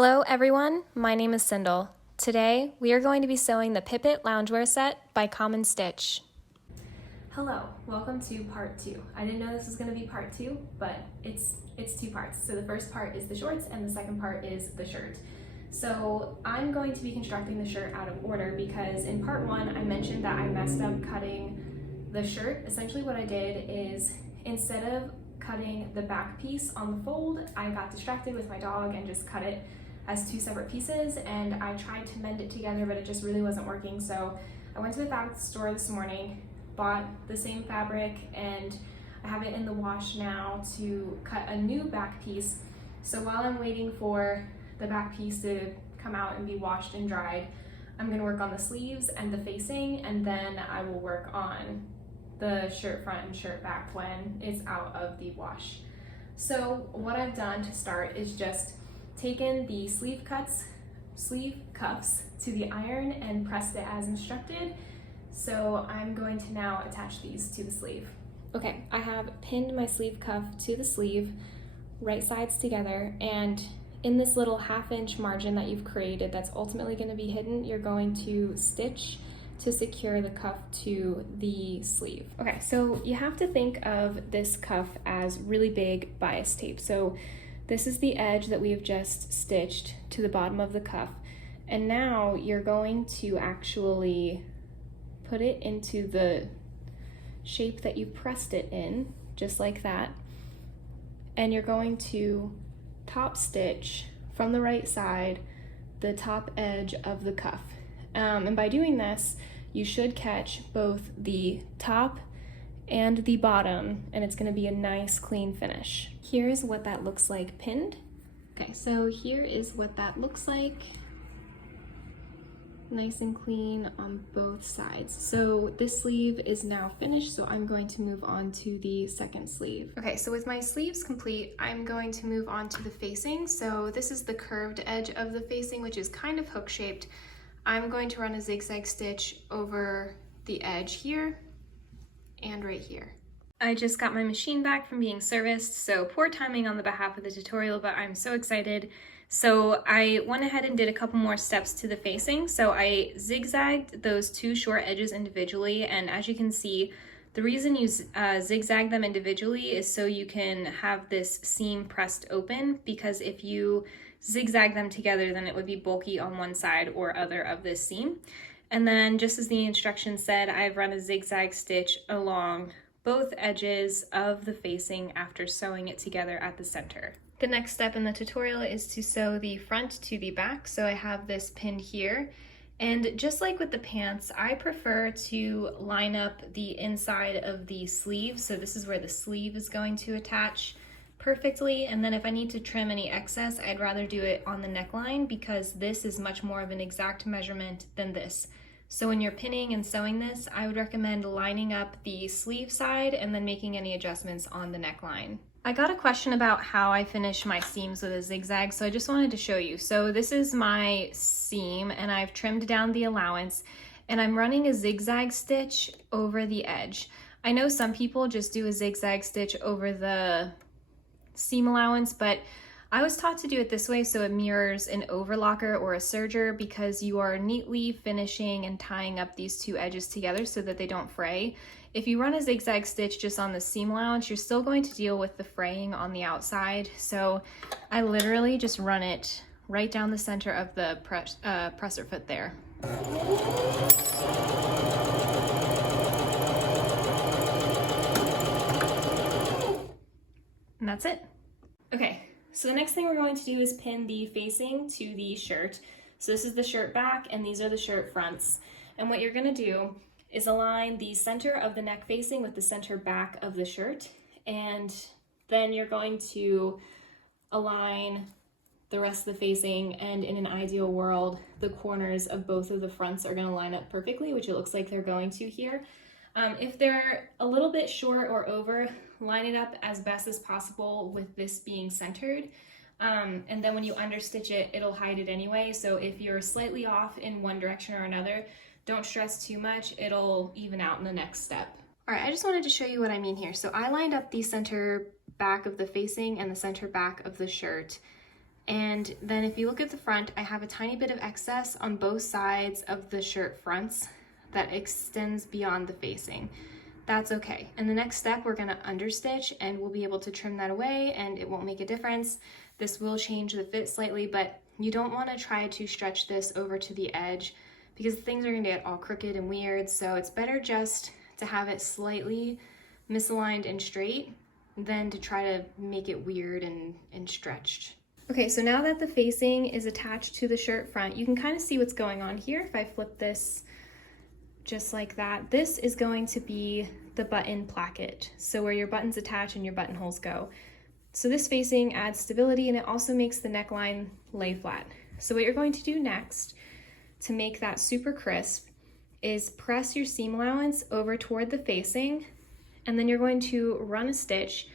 Hello everyone, my name is Sindel. Today we are going to be sewing the Pipit Loungewear Set by Common Stitch. Hello, welcome to part 2. I didn't know this was going to be part 2, but it's 2 parts. So the first part is the shorts and the second part is the shirt. So I'm going to be constructing the shirt out of order because in part 1 I mentioned that I messed up cutting the shirt. Essentially what I did is instead of cutting the back piece on the fold, I got distracted with my dog and just cut it as 2 separate pieces, and I tried to mend it together but it just really wasn't working. So I went to the fabric store this morning, bought the same fabric, and I have it in the wash now to cut a new back piece. So while I'm waiting for the back piece to come out and be washed and dried, I'm going to work on the sleeves and the facing, and then I will work on the shirt front and shirt back when it's out of the wash. So what I've done to start is just taken the sleeve cuffs to the iron and pressed it as instructed. So I'm going to now attach these to the sleeve. Okay, I have pinned my sleeve cuff to the sleeve, right sides together, and in this little 1/2 inch margin that you've created that's ultimately going to be hidden, you're going to stitch to secure the cuff to the sleeve. Okay, so you have to think of this cuff as really big bias tape. So this is the edge that we have just stitched to the bottom of the cuff. And now you're going to actually put it into the shape that you pressed it in, just like that. And you're going to top stitch from the right side the top edge of the cuff. And by doing this, you should catch both the top and the bottom, and it's going to be a nice clean finish. Here's what that looks like pinned. Okay, so here is what that looks like. Nice and clean on both sides. So this sleeve is now finished, so I'm going to move on to the second sleeve. Okay, so with my sleeves complete, I'm going to move on to the facing. So this is the curved edge of the facing, which is kind of hook-shaped. I'm going to run a zigzag stitch over the edge here and right here. I just got my machine back from being serviced, so poor timing on the behalf of the tutorial, but I'm so excited. So I went ahead and did a couple more steps to the facing. So I zigzagged those 2 short edges individually, and as you can see, the reason you zigzag them individually is so you can have this seam pressed open, because if you zigzag them together, then it would be bulky on one side or other of this seam. And then, just as the instructions said, I've run a zigzag stitch along both edges of the facing after sewing it together at the center. The next step in the tutorial is to sew the front to the back. So I have this pinned here. And just like with the pants, I prefer to line up the inside of the sleeve. So this is where the sleeve is going to attach perfectly, and then if I need to trim any excess, I'd rather do it on the neckline because this is much more of an exact measurement than this. So when you're pinning and sewing this, I would recommend lining up the sleeve side and then making any adjustments on the neckline. I got a question about how I finish my seams with a zigzag, so I just wanted to show you. So this is my seam and I've trimmed down the allowance, and I'm running a zigzag stitch over the edge. I know some people just do a zigzag stitch over the seam allowance, but I was taught to do it this way so it mirrors an overlocker or a serger, because you are neatly finishing and tying up these 2 edges together so that they don't fray. If you run a zigzag stitch just on the seam allowance, you're still going to deal with the fraying on the outside. So I literally just run it right down the center of the presser foot there. And that's it. Okay, so the next thing we're going to do is pin the facing to the shirt. So this is the shirt back and these are the shirt fronts. And what you're gonna do is align the center of the neck facing with the center back of the shirt. And then you're going to align the rest of the facing, and in an ideal world, the corners of both of the fronts are gonna line up perfectly, which it looks like they're going to here. If they're a little bit short or over, line it up as best as possible with this being centered. And then when you understitch it, it'll hide it anyway. So if you're slightly off in one direction or another, don't stress too much, it'll even out in the next step. All right, I just wanted to show you what I mean here. So I lined up the center back of the facing and the center back of the shirt. And then if you look at the front, I have a tiny bit of excess on both sides of the shirt fronts that extends beyond the facing. That's okay. And the next step, we're gonna understitch and we'll be able to trim that away and it won't make a difference. This will change the fit slightly, but you don't wanna try to stretch this over to the edge because things are gonna get all crooked and weird. So it's better just to have it slightly misaligned and straight than to try to make it weird and stretched. Okay, so now that the facing is attached to the shirt front, you can kind of see what's going on here. If I flip this just like that, this is going to be the button placket. So where your buttons attach and your buttonholes go. So this facing adds stability and it also makes the neckline lay flat. So what you're going to do next to make that super crisp is press your seam allowance over toward the facing, and then you're going to run a stitch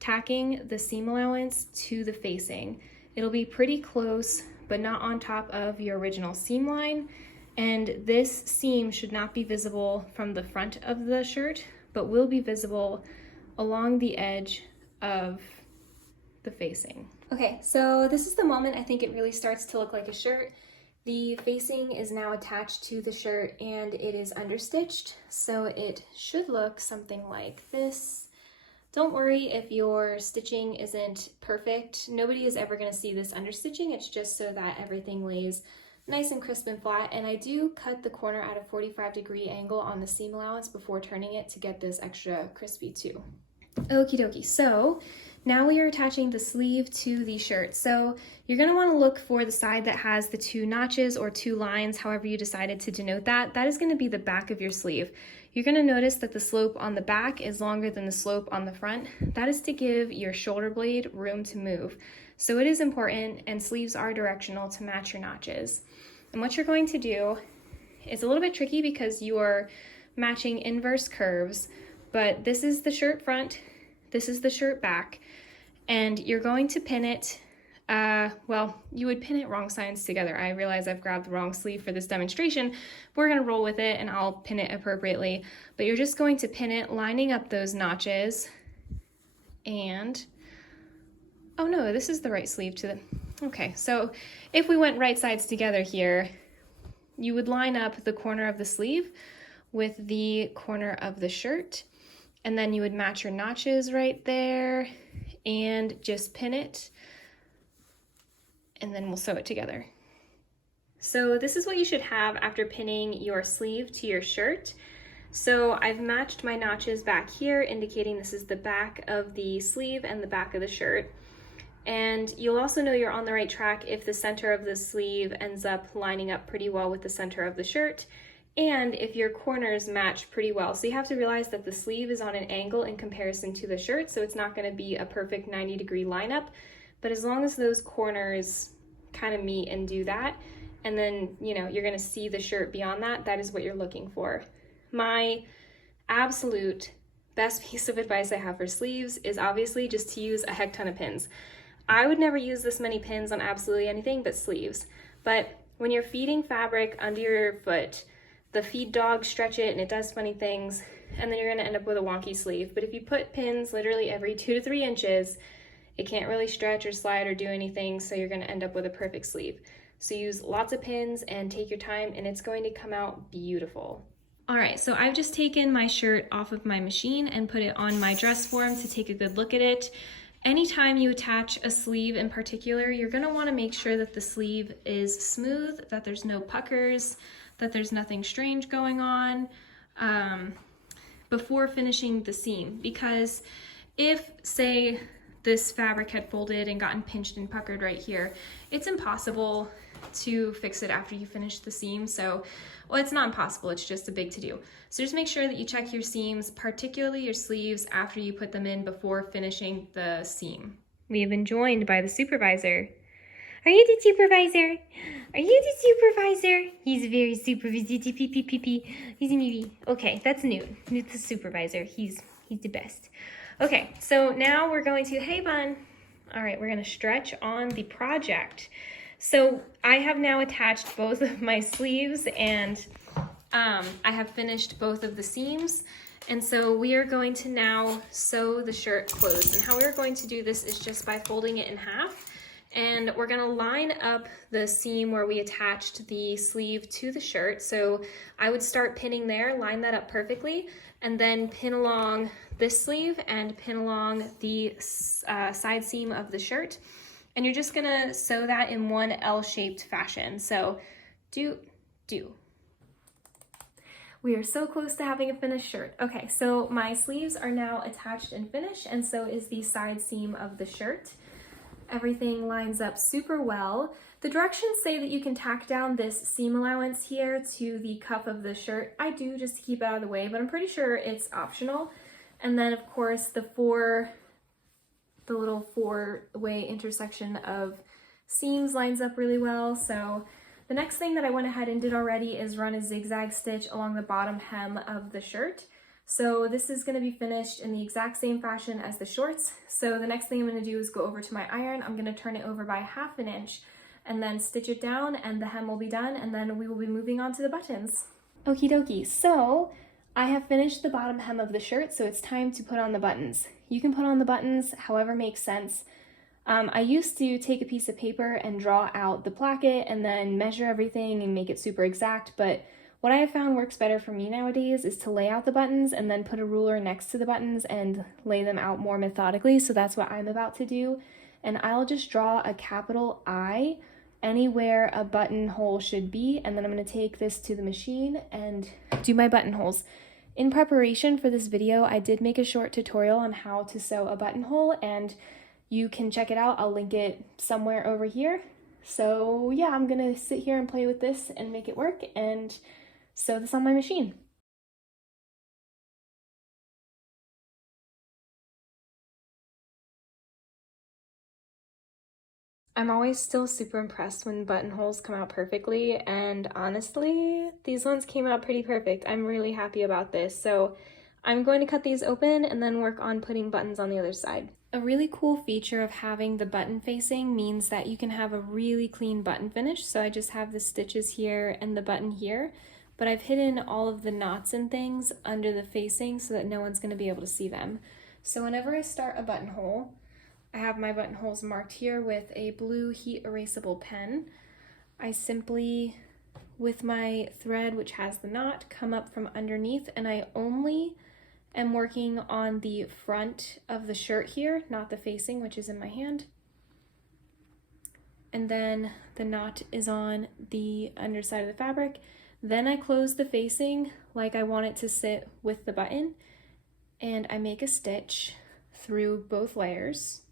tacking the seam allowance to the facing. It'll be pretty close, but not on top of your original seam line. And this seam should not be visible from the front of the shirt, but will be visible along the edge of the facing. Okay, so this is the moment I think it really starts to look like a shirt. The facing is now attached to the shirt and it is understitched, so it should look something like this. Don't worry if your stitching isn't perfect. Nobody is ever going to see this understitching. It's just so that everything lays nice and crisp and flat. And I do cut the corner at a 45-degree angle on the seam allowance before turning it to get this extra crispy too. Okie dokie, so now we are attaching the sleeve to the shirt. So you're going to want to look for the side that has the 2 notches or 2 lines, however you decided to denote that. That is going to be the back of your sleeve. You're going to notice that the slope on the back is longer than the slope on the front. That is to give your shoulder blade room to move. So it is important, and sleeves are directional, to match your notches. And what you're going to do is a little bit tricky because you are matching inverse curves, but this is the shirt front, this is the shirt back, and you're going to pin it, well, you would pin it wrong sides together. I realize I've grabbed the wrong sleeve for this demonstration. We're gonna roll with it and I'll pin it appropriately, but you're just going to pin it lining up those notches and, oh no, this is the right sleeve to the, okay, so if we went right sides together here, you would line up the corner of the sleeve with the corner of the shirt, and then you would match your notches right there and just pin it, and then we'll sew it together. So this is what you should have after pinning your sleeve to your shirt. So I've matched my notches back here, indicating this is the back of the sleeve and the back of the shirt. And you'll also know you're on the right track if the center of the sleeve ends up lining up pretty well with the center of the shirt, and if your corners match pretty well. So you have to realize that the sleeve is on an angle in comparison to the shirt, so it's not going to be a perfect 90-degree lineup, but as long as those corners kind of meet and do that, and then, you know, you're going to see the shirt beyond that, that is what you're looking for. My absolute best piece of advice I have for sleeves is obviously just to use a heck ton of pins. I would never use this many pins on absolutely anything but sleeves, but when you're feeding fabric under your foot, the feed dogs stretch it and it does funny things, and then you're going to end up with a wonky sleeve. But if you put pins literally every 2 to 3 inches, it can't really stretch or slide or do anything, so you're going to end up with a perfect sleeve. So use lots of pins and take your time, and it's going to come out beautiful. All right, so I've just taken my shirt off of my machine and put it on my dress form to take a good look at it. Anytime you attach a sleeve in particular, you're going to want to make sure that the sleeve is smooth, that there's no puckers, that there's nothing strange going on before finishing the seam. Because if, say, this fabric had folded and gotten pinched and puckered right here, it's impossible to fix it after you finish the seam. So, well, it's not impossible, it's just a big to-do. So just make sure that you check your seams, particularly your sleeves, after you put them in before finishing the seam. We have been joined by the supervisor. Are you the supervisor? Are you the supervisor? He's very supervisor. He's me. Okay, that's Newt. Newt's the supervisor. He's the best. Okay, so now we're going to, hey bun. All right, we're gonna stretch on the project. So I have now attached both of my sleeves, and I have finished both of the seams. And so we are going to now sew the shirt closed. And how we're going to do this is just by folding it in half and we're gonna line up the seam where we attached the sleeve to the shirt. So I would start pinning there, line that up perfectly, and then pin along this sleeve and pin along the side seam of the shirt. And you're just gonna sew that in one L-shaped fashion. So do. We are so close to having a finished shirt. Okay, so my sleeves are now attached and finished, and so is the side seam of the shirt. Everything lines up super well. The directions say that you can tack down this seam allowance here to the cuff of the shirt. I do, just to keep it out of the way, but I'm pretty sure it's optional. And then of course the little four-way intersection of seams lines up really well. So the next thing that I went ahead and did already is run a zigzag stitch along the bottom hem of the shirt. So this is going to be finished in the exact same fashion as the shorts. So the next thing I'm going to do is go over to my iron. I'm going to turn it over by 1/2 inch and then stitch it down, and the hem will be done, and then we will be moving on to the buttons. Okie dokie, so I have finished the bottom hem of the shirt, so it's time to put on the buttons. You can put on the buttons however makes sense. I used to take a piece of paper and draw out the placket and then measure everything and make it super exact, but what I have found works better for me nowadays is to lay out the buttons and then put a ruler next to the buttons and lay them out more methodically, so that's what I'm about to do. And I'll just draw a capital I anywhere a buttonhole should be, and then I'm going to take this to the machine and do my buttonholes. In preparation for this video, I did make a short tutorial on how to sew a buttonhole, and you can check it out. I'll link it somewhere over here. So yeah, I'm going to sit here and play with this and make it work and sew this on my machine. I'm always still super impressed when buttonholes come out perfectly, and honestly, these ones came out pretty perfect. I'm really happy about this. So I'm going to cut these open and then work on putting buttons on the other side. A really cool feature of having the button facing means that you can have a really clean button finish. So I just have the stitches here and the button here, but I've hidden all of the knots and things under the facing so that no one's going to be able to see them. So whenever I start a buttonhole, I have my buttonholes marked here with a blue heat erasable pen. I simply, with my thread which has the knot, come up from underneath, and I only am working on the front of the shirt here, not the facing, which is in my hand. And then the knot is on the underside of the fabric. Then I close the facing like I want it to sit with the button, and I make a stitch through both layers.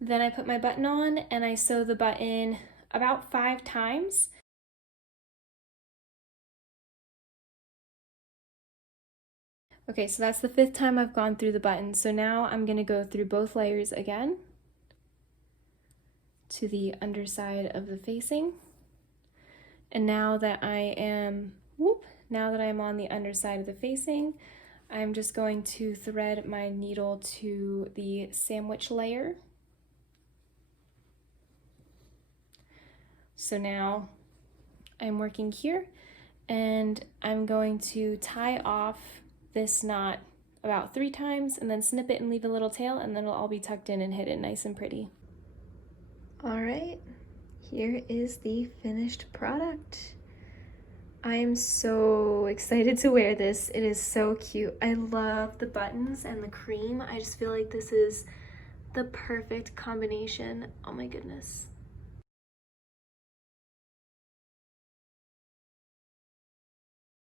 Then I put my button on and I sew the button about 5 times. Okay, so that's the 5th time I've gone through the button. So now I'm going to go through both layers again to the underside of the facing. And now that I am, on the underside of the facing, I'm just going to thread my needle to the sandwich layer. So now I'm working here, and I'm going to tie off this knot about 3 times and then snip it and leave a little tail, and then it'll all be tucked in and hidden nice and pretty. All right, here is the finished product. I am so excited to wear this. It is so cute. I love the buttons and the cream. I just feel like this is the perfect combination. Oh my goodness.